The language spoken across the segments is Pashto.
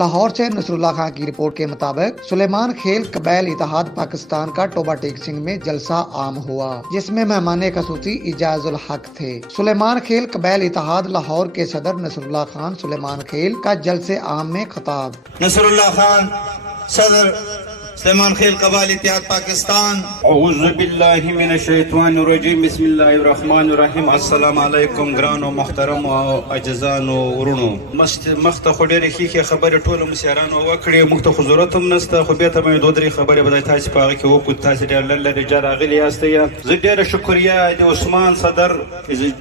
लाहौर से नसरुल्लाह खान की रिपोर्ट के मुताबिक सुलेमान खेल कबैल इत्तेहाद पाकिस्तान का टोबा टेक सिंह में जलसा आम हुआ, जिसमें मेहमान खसूसी इजाजुल हक थे। सुलेमान खेल कबैल इत्तेहाद लाहौर के सदर नसरुल्लाह खान सुलेमान खेल का जलसे आम में खिताब। नसरुल्लाह खान सदर सुलेमान खेल कबाइल इत्तेहाद पाकिस्तान। औज़ु बिल्लाहि मिनश शैतानिर रजीम, बिस्मिल्लाहिर रहमानिर रहीम। अस्सलामु अलैकुम ग्रानो मोहतरम او اجزانو ورونو مخت خو ډېرې ښې خبرې ټولو مسیارانو وکړې، موږ ته خو ضرورت هم نشته، خو بیا ته مې دوه درې خبرې به تاسې په هغه کې وکړو. تاسې ډېر لرې جا راغلي یاستئ. زه ډېره شکریه د عثمان صدر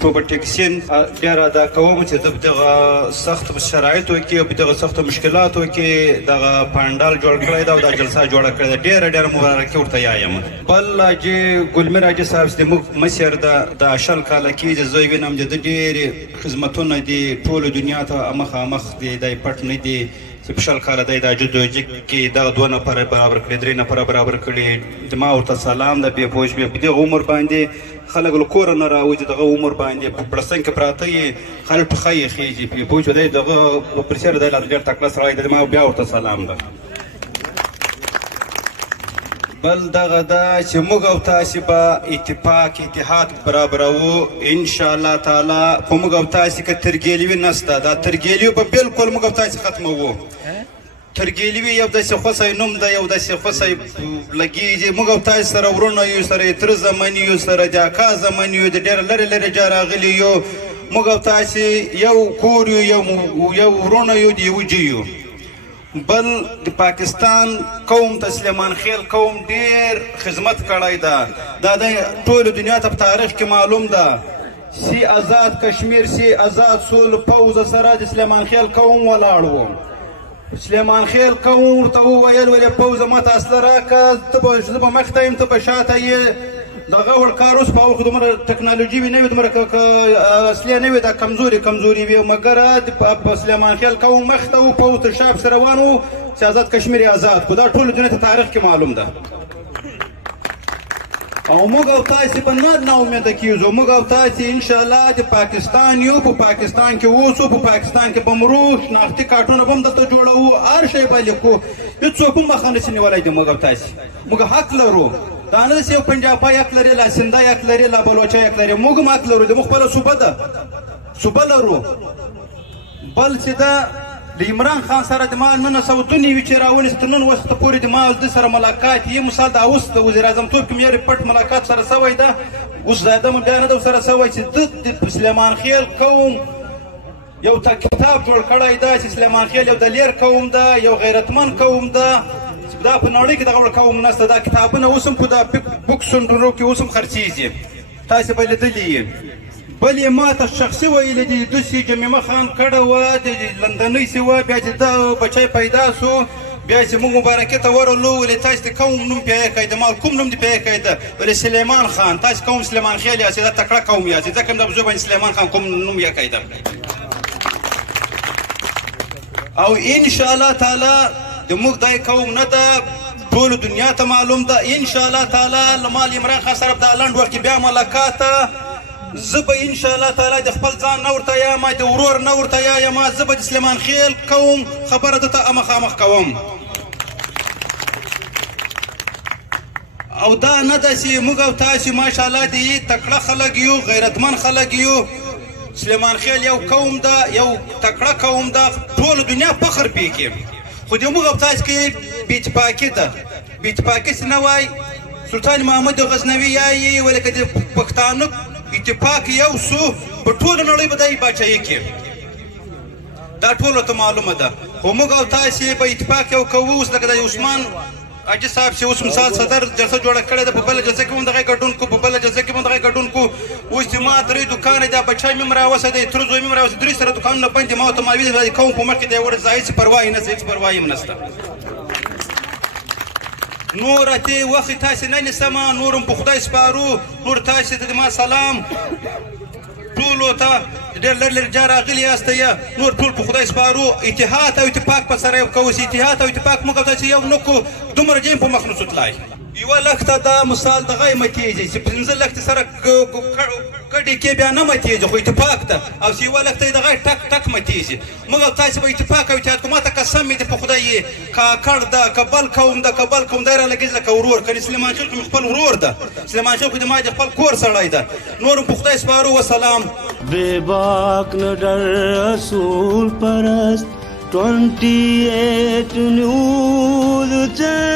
ټوبه ټیک سیند ډېره ادا کوم چې زه په دغه سختو شرایطو کې او په دغه سختو مشکلاتو کې دغه پانډال جوړ کړی ده او دا جلسه جوړه ډېره مبارکي ورته یایم. بل حاجي ګلمیر حاجي صاحب چې زموږ مشر ده، دا شل کاله کېږي زه وینم چې د ډېرې خدمتونه دي ټولو دنیا ته مخامخ دي، دی پټ نه دي چې په شل کاله دی دا جدوجهد کې دغه 2 نفره برابر کړي، 3 نفره برابر کړي. ما ورته سلام ده. بې پوه شوې په دغه عمر باندې خلک له کوره نه راوځي، دغه عمر باندې په بړستن کې پراته یي، خلک ټوخی یې خېږي. پې پوه شوې دی دغه پرسر دی لا ډېر تکړه سړی دی. ما بیا ورته سلام ده. بل دغه دا چې موږ او تاسې به اتفاق اتحاد برابروو انشاءالله تعالی. په موږ او تاسې که ترګیلوي نشته، دا ترګیلوي به بلکل موږ او تاسې ختموو. ترګیلوي یو داسې خوسی نوم ده، یو داسې خوسی لګېږي. موږ او تاسې سره ورونه یو، سره تره زمن یو، سره د اکا زمن یو، د ډېره لرې لرې جا راغلي یو. موږ او تاسې یو کور یو، یو ورونه یو، د یوه جي یو. بل د پاکستان قوم ته سلیمان خیل قوم ډیر خدمت کړی ده. دا د ټولو دنیا ته په تاریخ کې معلوم ده. سی آزاد کشمیر، سی آزاد سول پوځ سره د سلیمان خیل قوم ولاړ و. سلیمان خیل قوم ورته وویل ولې پوځه ماته اسلحه راکړه، زه به مخته یم ته به شاته یې. دغه وړ کار اوس په هغه دومره ټکنالوژي وي نه وي، دومره اصلي نه وي، دا کمزوري وي. مګر په سلیمان خیل قوم مخته و، پوځ تر شا پسې روان و چې آزاد کشمیر یې آزاد کړو. دا ټولو دنیا ته تاریخ کې معلوم ده. او موږ او تاسې به نه ناامیده کېږو. موږ او تاسې انشاءالله د پاکستان یو، په پاکستان کې اوسو، په پاکستان کې به مرو، شناختي کارټونه به هم دلته جوړوو، هر شی به لیکو. هېڅوک هم مخه نشي نیولی دی. موږ او تاسې موږ حق لرو. دا نه داسې یو پنجابی حق لري، لا سندی حق لري، لا بلوچی حق لري. موږ هم حق لرو، زموږ خپله صوبه ده، صوبه لرو. بل چې ده د عمران خان سره د ما 1992 چې راونیست، نن وخته پورې د ما د سره ملاقات یې مثال د اوس د وزیر اعظم توب کې مې پټ ملاقات سره سوی ده. اوس زیاده مو بیا نه ده سره سوی چې د سلیمان خیل قوم یو کتاب جوړ کړی ده چې سلیمان خیل یو دلیر قوم ده، یو غیرتمن قوم ده. دا په نړۍ کې دغه ډول قوم نشته. دا کتابونه اوس هم په دا بک سنټرونو کې اوس هم خرڅېږي، تاسې به لیدلي یې. بل یې ما ته شخصي ویلي دي، دوسي جمیمه خان کډه وه، د لندنۍ سې وه، بیا چې دا بچی پیدا سو، بیا چې موږ مبارکۍ ته ورغلو، ولې تاسې د قوم نوم پې یې کړی ده؟ ما کوم نوم دې پې یې کړی ده؟ ولې سلیمان خان. تاسې قوم سلیمان خیل یاستئ، دا تکړه قوم یاستئ، ځکه هم د بزو باندې سلیمان خان کوم نوم یې کړی ده. او انشاءالله تعالی د موږ دا قوم نه ده، ټولو دنیا ته معلوم ده. انشاءالله تعالی له ما عمران خان سره په دا لنډ وخت کې بیا ملاقات ده. زه به انشاءالله تعالی د خپل ځان نه ورته یم، د ورور نه ورته یم. زه به د سلیمان خیل قوم خبره دته مخامخ کوم. او دا نه ده چې موږ او تاسې ماشاءالله د تکړه خلک یو، غیرتمن خلک یو. سلیمان خیل یو قوم ده، یو تکړه قوم ده، ټولو دنیا فخر پې کوي. خو د موږ او تاسې کې بې اتفاقي ده. بې اتفاقي څه نه وایي، سلطان محمد غزنوي یایي، ولې که د پښتانه اتفاق یو سو، په ټوله نړۍ به دا باچایي کوي. دا ټولو ته معلومه ده. خو موږ او تاسې به اتفاق یو کوو. اوس لکه د عثمان حاجي صاحب چې اوس مثال صدر جلسه جوړه کړې ده، په بله جلسه کې هم دغه ګډون کو، په بله جلسه کې هم دغه ګډون کو. اوس چې ما 3 دوکانه دا بچی مې هم راوستی دی، تره زوی مې هم راوستی، 3 سره دوکانونه بند دي. ما ورته معلومي ده قوم په مخ کې دی وړی، زه هېڅ پروا یې نشته، هېڅ پروا یې هم نشته. نور ته وخت تاسې نه نیسمه، نور هم په خدای سپارو. نور تاسې ته د ما سلام ټولو ته ډېر لرې لرې جا راغلي یاستئ. نور ټول په خدای سپارو. اتحاد او اتفاق په سره یو کوو. اتحاد او اتفاق موږ او تاسې یو نه کړو، دومره جیم په مخ نسو تلای. یوه لښته دا مثال دغه یې ماتېږي چې 5 لښتې سره کډې کې بیا نه ماتېږي خو اتفاق ده او چې یوه لښته یې دغه ټک ټک ماتېږي موږ او تاسې به اتفاق او اتحاد کوو ما ته قسم مې دی په خدای یې کاکړ ده که بل قوم ده که بل قوم دی رالګېږي لکه ورور کنې سلیمان شیر خو مې خپل ورور ده سلیمان شیر خو د ما د خپل کور سړی ده نور هم په خدای سپارو وسلام बेबाक न डर रसूल परस्त 28 न्यूज़